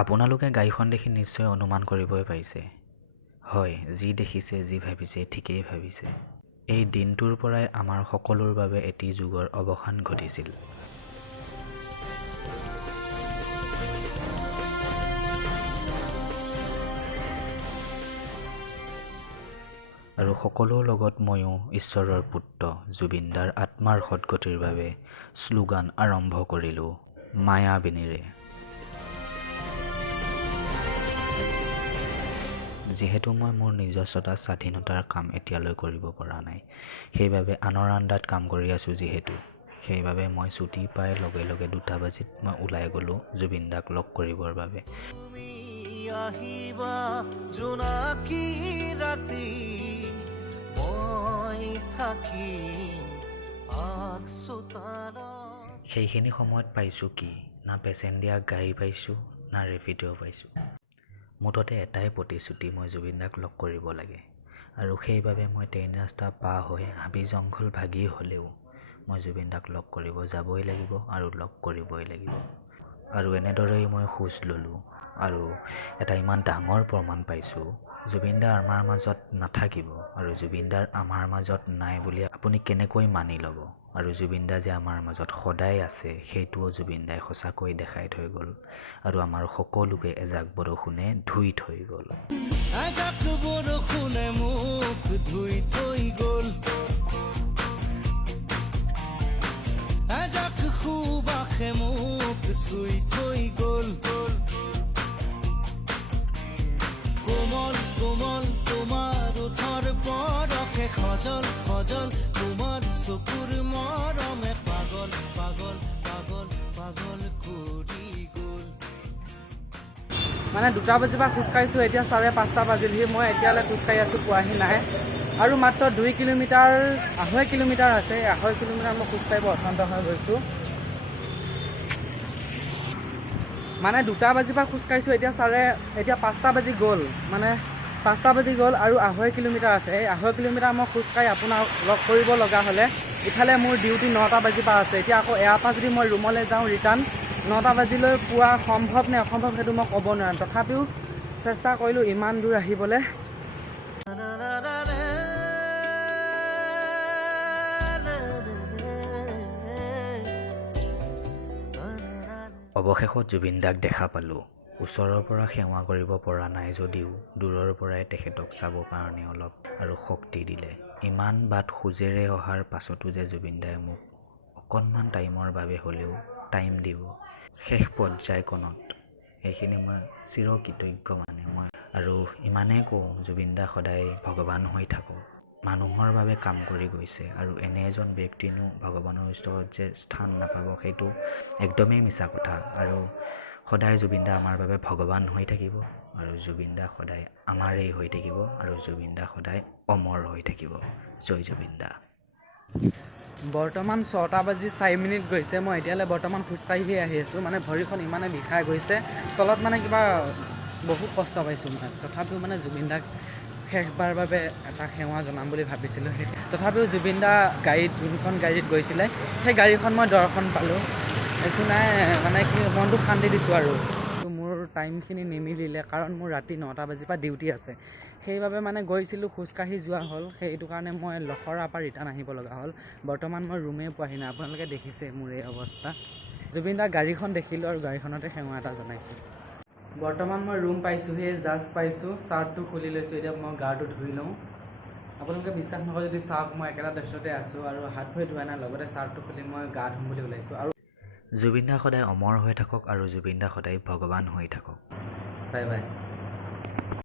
আপোনালোকে গাড়ীখন দেখি নিশ্চয় অনুমান কৰিবই পাৰিছে। হয়, যি দেখিছে, যি ভাবিছে ঠিকেই ভাবিছে। এই দিনটোৰ পৰাই আমাৰ সকলোৰ বাবে এটি যুগৰ অৱসান ঘটিছিল। আৰু সকলোৰ লগত ময়ো ঈশ্বৰৰ পুত্ৰ জুবিন দাৰ আত্মাৰ সদ্গতিৰ বাবে শ্লোগান আৰম্ভ কৰিলোঁ, মায়াবিনীৰে। যিহেতু মই মোৰ নিজস্বতা স্বাধীনতাৰ কাম এতিয়ালৈ কৰিব পৰা নাই, সেইবাবে আনৰ আণ্ডাৰত কাম কৰি আছোঁ সেইবাবে মই ছুটি পাই লগে লগে 2টা বাজিত মই ওলাই গ'লোঁ জুবিন দাক লগ কৰিবৰ বাবে। সেইখিনি সময়ত পাইছোঁ কি, না পেচেণ্ট দিয়া গাড়ী পাইছোঁ, না ৰেপিড' পাইছোঁ। মুঠতে এটাই প্ৰতিশ্ৰুতি, মই জুবিন দাক লগ কৰিব লাগে। আৰু সেইবাবে মই ট্ৰেইন ৰাস্তা পাৰ হৈ হাবি জংঘল ভাগি হ'লেও মই জুবিন দাক লগ কৰিব যাবই লাগিব আৰু লগ কৰিবই লাগিব। আৰু এনেদৰেই মই খোজ ল'লোঁ আৰু এটা ইমান ডাঙৰ প্ৰমাণ পাইছোঁ, জুবিন দা আমাৰ মাজত নাথাকিব আৰু জুবিন দাৰ আমাৰ মাজত নাই বুলি আপুনি কেনেকৈ মানি ল'ব। আৰু জুবিন দা যে আমাৰ মাজত সদায় আছে সেইটোও জুবিন দাই সঁচাকৈ দেখাই থৈ গ'ল আৰু আমাৰ সকলোকে এজাক বৰষুণে ধুই থৈ গ'ল। এজাক বৰষুণে মোক ধুই থৈ গ'ল, এজাক সুবাসে মোক চুই থৈ গ'ল। কোমল কোমল তোমাৰ ওঠৰ পৰশে সজল সজল, তোমাৰ চকুৰ মৰমে পাগল পাগল পাগল পাগল কৰি গ'ল। মানে 2টা বাজিৰ পৰা খোজকাঢ়িছোঁ, এতিয়া 5:30 বাজিলহি। মই এতিয়ালৈ খোজকাঢ়ি আছোঁ, পোৱাহি নাই। আৰু মাত্ৰ 2 কিলোমিটাৰ 2.5 কিলোমিটাৰ আছে। 2.5 কিলোমিটাৰ মই খোজকাঢ়িব অত্যন্ত হৈ গৈছোঁ। মানে 2টা বাজিৰ পৰা খোজকাঢ়িছোঁ, এতিয়া 5টা বাজি গ'ল। মানে 5টা বাজি গ'ল আৰু 2.5 কিলোমিটাৰ আছে। এই 2.5 কিলোমিটাৰ মই খোজকাঢ়ি আপোনাক লগ কৰিব লগা হ'লে ইফালে মোৰ ডিউটি 9টা বাজিৰ পৰা আছে। এতিয়া আকৌ ইয়াৰ পৰা যদি মই ৰুমলৈ যাওঁ ৰিটাৰ্ণ 9টা বাজিলৈ পোৱা সম্ভৱ নে অসম্ভৱ সেইটো মই ক'ব নোৱাৰিম। তথাপিও চেষ্টা কৰিলোঁ ইমান দূৰ আহিবলৈ। অৱশেষত জুবিন দাক দেখা পালোঁ। ওচৰৰ পৰা সেৱা কৰিব পৰা নাই যদিও দূৰৰ পৰাই তেখেতক চাবৰ কাৰণে অলপ আৰু শক্তি দিলে। ইমান বাট খোজেৰে অহাৰ পাছতো যে জুবিন দাই মোক অকণমান টাইমৰ বাবে হ'লেও টাইম দিব শেষ পৰ্যায়কণত, এইখিনি মই চিৰকৃতজ্ঞ। মই আৰু ইমানেই কওঁ, জুবিন দা সদায় ভগৱান হৈ থাকক। মানুহৰ বাবে কাম কৰি গৈছে আৰু এনে এজন ব্যক্তিনো ভগৱানৰ ওচৰত যে স্থান নাপাব সেইটো একদমেই মিছা কথা। আৰু সদায় জুবিন দা আমাৰ বাবে ভগৱান হৈ থাকিব আৰু জুবিন দা সদায় আমাৰেই হৈ থাকিব আৰু জুবিন দা সদায় অমৰ হৈ থাকিব। জয় জুবিন দা। বৰ্তমান 6টা বাজি 4 মিনিট গৈছে। মই এতিয়ালৈ বৰ্তমান খোজকাঢ়িয়ে আহি আছোঁ। মানে ভৰিখন ইমানে বিষাই গৈছে, তলত মানে কিবা বহুত কষ্ট পাইছোঁ মই। তথাপিও মানে জুবিন দাক শেষবাৰ বাবে এটা সেৱা জনাম বুলি ভাবিছিলোঁ। তথাপিও জুবিন দা যোনখন গাড়ীত গৈছিলে সেই গাড়ীখন মই দৰ্শন পালোঁ। একো নাই, মানে কি মনটো শান্তি দিছোঁ। আৰু মোৰ টাইমখিনি নিমিলিলে কাৰণ মোৰ ৰাতি 9টা বাজিৰ পৰা ডিউটি আছে। সেইবাবে মানে গৈছিলোঁ, খোজকাঢ়ি যোৱা হ'ল। সেইটো কাৰণে মই লখৰাৰ পৰা ৰিটাৰ্ণ আহিব লগা হ'ল। বৰ্তমান মই ৰুমেই পোৱাহি নাই। আপোনালোকে দেখিছে মোৰ এই অৱস্থা। জুবিন দাৰ গাড়ীখন দেখিলোঁ আৰু গাড়ীখনতে সেৱা এটা জনাইছোঁ। বৰ্তমান মই ৰুম পাইছোঁহি, জাষ্ট পাইছোঁ। চাৰ্টটো খুলি লৈছোঁ। এতিয়া মই গাটো ধুই লওঁ। আপোনালোকে বিশ্বাস নকৰে যদি চাওক, মই একেটা ড্ৰেছতে আছোঁ আৰু হাত ভৰি ধোৱা নাই। লগতে চাৰ্টটো খুলি মই গা ধুম বুলি ওলাইছোঁ। আৰু জুবিন দা সদায় অমৰ হৈ থাকক আৰু জুবিন দা সদায় ভগৱান হৈ থাকক। Bye bye.